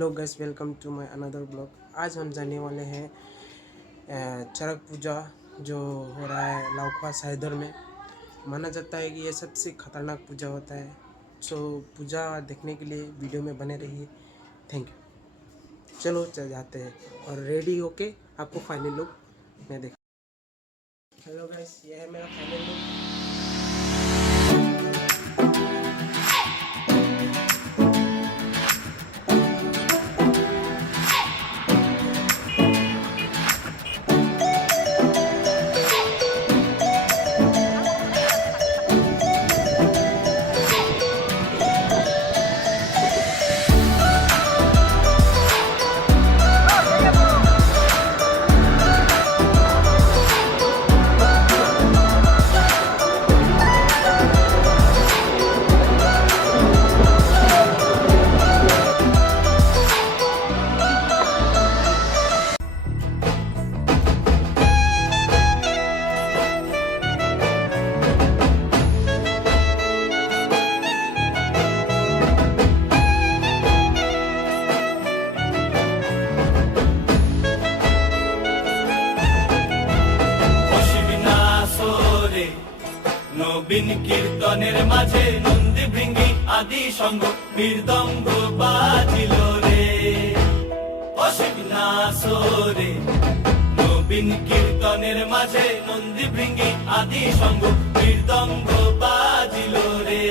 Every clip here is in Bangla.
Hello guys, welcome to my another blog. आज हम जाने वाले हैं चरक पूजा जो हो रहा है लाउखा साइदर में। माना जाता है कि ये सबसे खतरनाक पूजा होता है। सो पूजा देखने के लिए वीडियो में बने रहिए। Thank you. चलो चल जाते हैं और रेडी होके आपको फाइनल लुक मैं देख। हेलो गाइस, ये है मेरा फाइनल लुक। নবীন কীর্তনের মাঝে নন্দী ভৃঙ্গি আদি সঙ্গ মৃদঙ্গ বাজিল রে অশিবনাসরে। নবীন কীর্তনের মাঝে নন্দী ভৃঙ্গি আদি সঙ্গ মৃদঙ্গ বাজিল রে।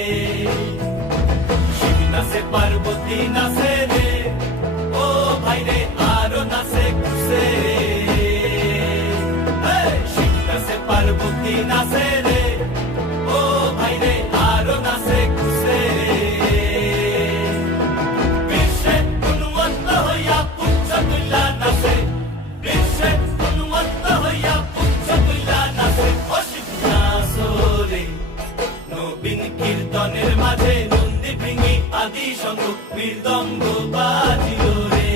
শিব নাচে পার্বতী নাচে রে, ও ভাই রে আরো নাচে খুশে। শিব নাচে পার্বতী নাচে রে, কীর্তনের মাঝে নন্দী ভৃঙ্গি আদি সঙ্গ মৃদঙ্গ বাজিল রে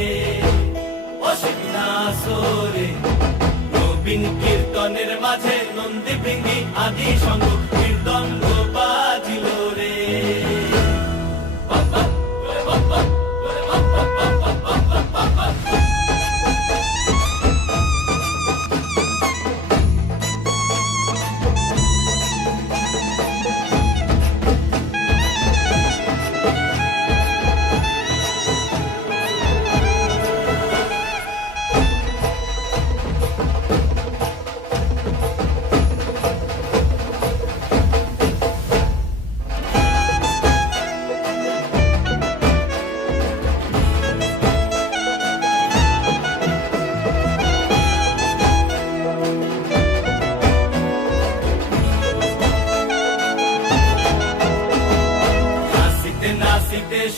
অশিবনাসরে। নবীন কীর্তনের মাঝে নন্দী ভৃঙ্গি আদি সঙ্গ মৃদঙ্গ বাজিল রে।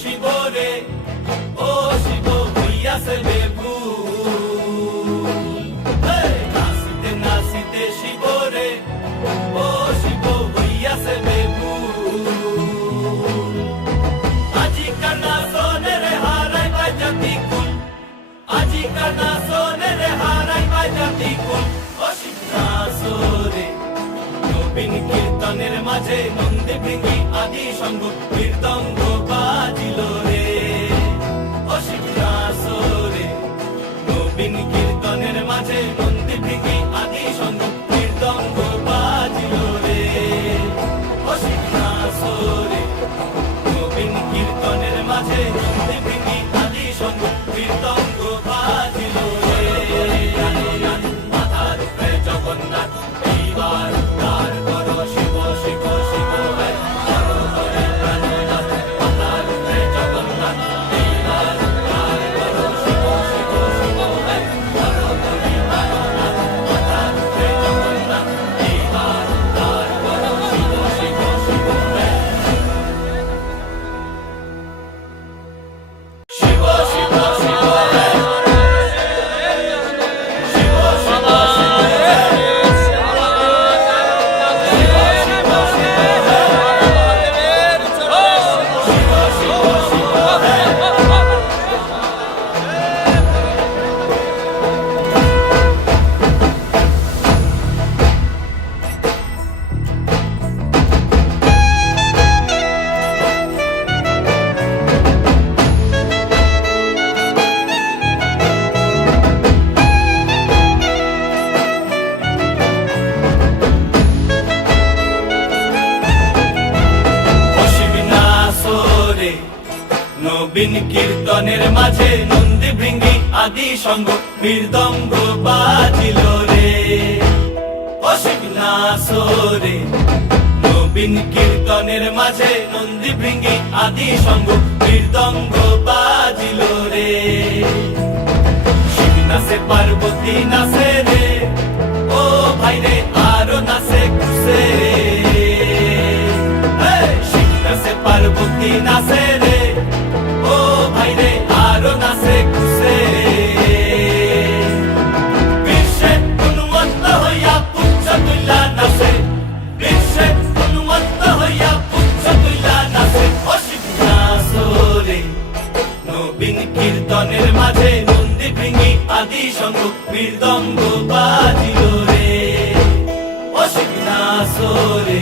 শিবরে ও শিব হইয়াছে বেভুল। নাচিতে নাচিতে শিবরে ও শিব হইয়াছে বেভুল। আজিকার নাচনের হারাই পাই জাতি কুল, আজিকার নাচনের হারাই পাই জাতি কুল অশিবনাসরে। নবীন কীর্তনের মাঝে নন্দী ভৃঙ্গি আদি সঙ্গ মৃদঙ্গ বাজিল রে অশিবনাসরে। নবীন কীর্তনের মাঝে নন্দী ভৃঙ্গি আদি সঙ্গ মৃদঙ্গ বাজিল রে অশিবনাসরে। নবীন কীর্তনের মাঝে নন্দী ভৃঙ্গি আদি সঙ্গ মৃদঙ্গ বাজিল রে। মাথার উপরে জগন্নাথ এইবার তার করো শিব শিব শিব নবীন কীর্তনের মাঝে নন্দী ভৃঙ্গি আদি সঙ্গ মৃদঙ্গ বাজিল রে অসিক নাসরে নবীন কীর্তনের মাঝে নন্দী ভৃঙ্গি আদি সঙ্গ মৃদঙ্গ বাজিল রে শিব নাচে পার্বতী নাচে রে ও ভাই রে আরো নাচে খুশে শিব নাচে পার্বতী নাচে রে ও ভাই রে আরো নাচে খুশে বিশ্বে উন্মত্ত হইয়া পুচ্ছ তুল্লা নাচে বিশ্বে উন্মত্ত হইয়া পুচ্ছ তুল্লা নাচে অসিক নাচরে নবীন কীর্তনের মাঝে নন্দী ভৃঙ্গি আদি সঙ্গ মৃদঙ্গ বাজিল রে অসিক নাচরে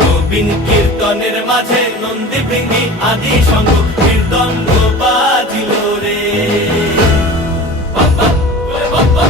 নবীন কীর্তনের মাঝে নন্দী ভৃঙ্গি আদি সঙ্গ মৃদঙ্গ বাজিল রে বাবা বাবা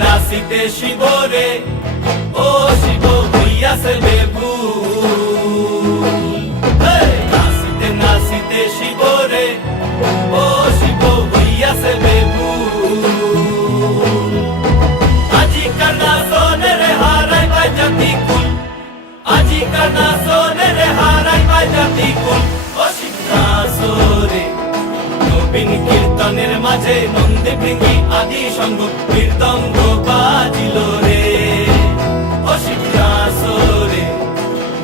নাচিতে শিব রে ও শিব হইয়াছে বেভুল নাচিতে নাচিতে শিব রে ও শিব হইয়াছে বেভুল আজিকার নাচনে রে হারাই পাই জাতি কুল আজিকার নাচনে রে হারাই পাই জাতি কুল অসিক নাচরে নবীন কীর্তনের মাঝে নন্দী ভৃঙ্গি আদি সঙ্গ মৃদঙ্গ বাজিল রে অসিক নাচরে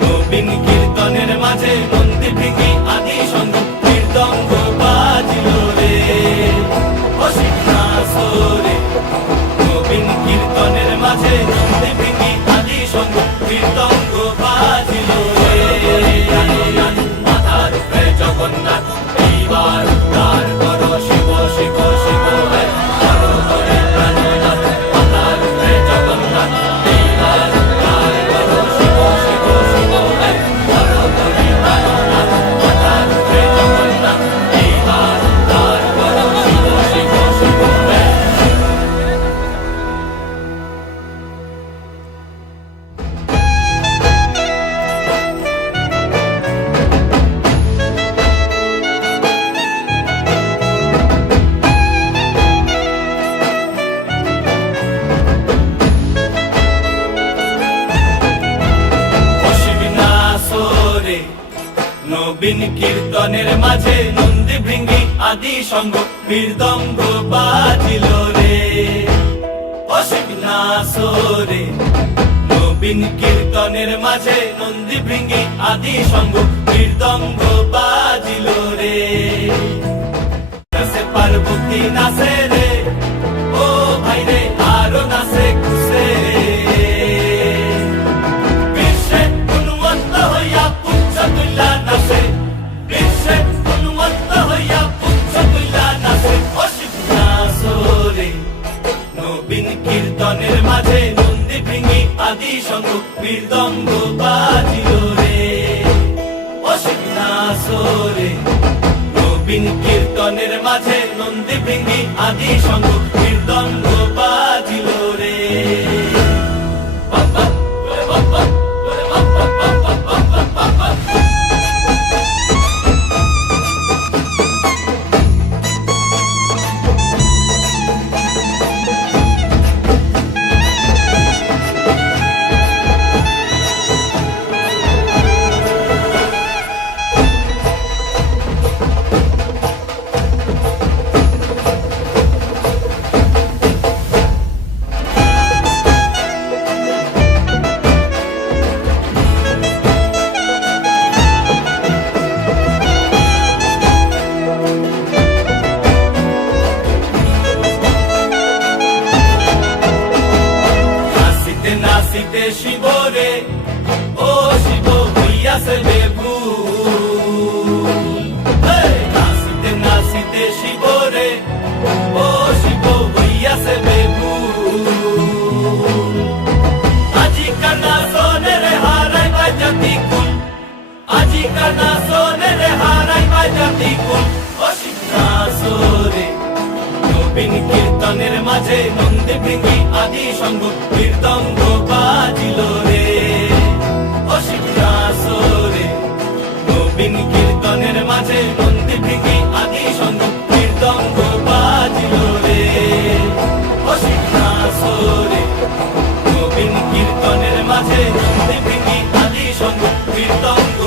নবীন কীর্তনের মাঝে নন্দী ভৃঙ্গি আদি সঙ্গ মৃদঙ্গ বাজিল রে অসিক নাচরে নবীন কীর্তনের মাঝে নন্দী ভৃঙ্গি আদি সঙ্গ মৃদঙ্গ বাজিল রে মাথার উপরে জগন্নাথ এইবার উদ্ধার করো শিব শিব শিব করো করে প্রাণনাথ মাথার উপরে জগন্নাথ এইবার উদ্ধার করো শিব শিব শিব করো করে প্রাণনাথ মাথার উপরে জগন্নাথ এইবার উদ্ধার করো শিব শিব শিব নবীন কীর্তনের মাঝে নন্দী ভৃঙ্গি আদি সঙ্গ মৃদঙ্গ বাজিল রে অসিক নাচরে নবীন কীর্তনের মাঝে নন্দী ভৃঙ্গি আদি সঙ্গ মৃদঙ্গ বাজিল রে নাচে পার্বতী নাচে রে ও ভাই রে আরো নাচে খুশে বিশ্বে উন্মত্ত হইয়া পুচ্ছ তুল্লা নাচে বিশ্বে উন্মত্ত হইয়া পুচ্ছ তুল্লা নাচে অসিক নাচরে নবীন কীর্তনের মাঝে নন্দী ভৃঙ্গি আদি সঙ্গ মৃদঙ্গ বাজিল রে অসিক নাচরে নবীন কীর্তনের মাঝে নন্দী ভৃঙ্গি আদি সঙ্গ মৃদঙ্গ বাজিল রে বাবা বাবা অধিকার না শোনে রে হারাই পায় জাতি কোন অশিক্ষাসরে নবীন কীর্তনের মাঝে নন্দী ভৃঙ্গি আদি সঙ্গ কীর্তঙ্গ বাজিল রে অশিক্ষাসরে নবীন কীর্তনের মাঝে নন্দী ভৃঙ্গি আদি সঙ্গ কীর্তঙ্গ বাজিল রে অশিক্ষাসরে নবীন কীর্তনের মাঝে নন্দী ভৃঙ্গি আদি সঙ্গ কীর্তঙ্গ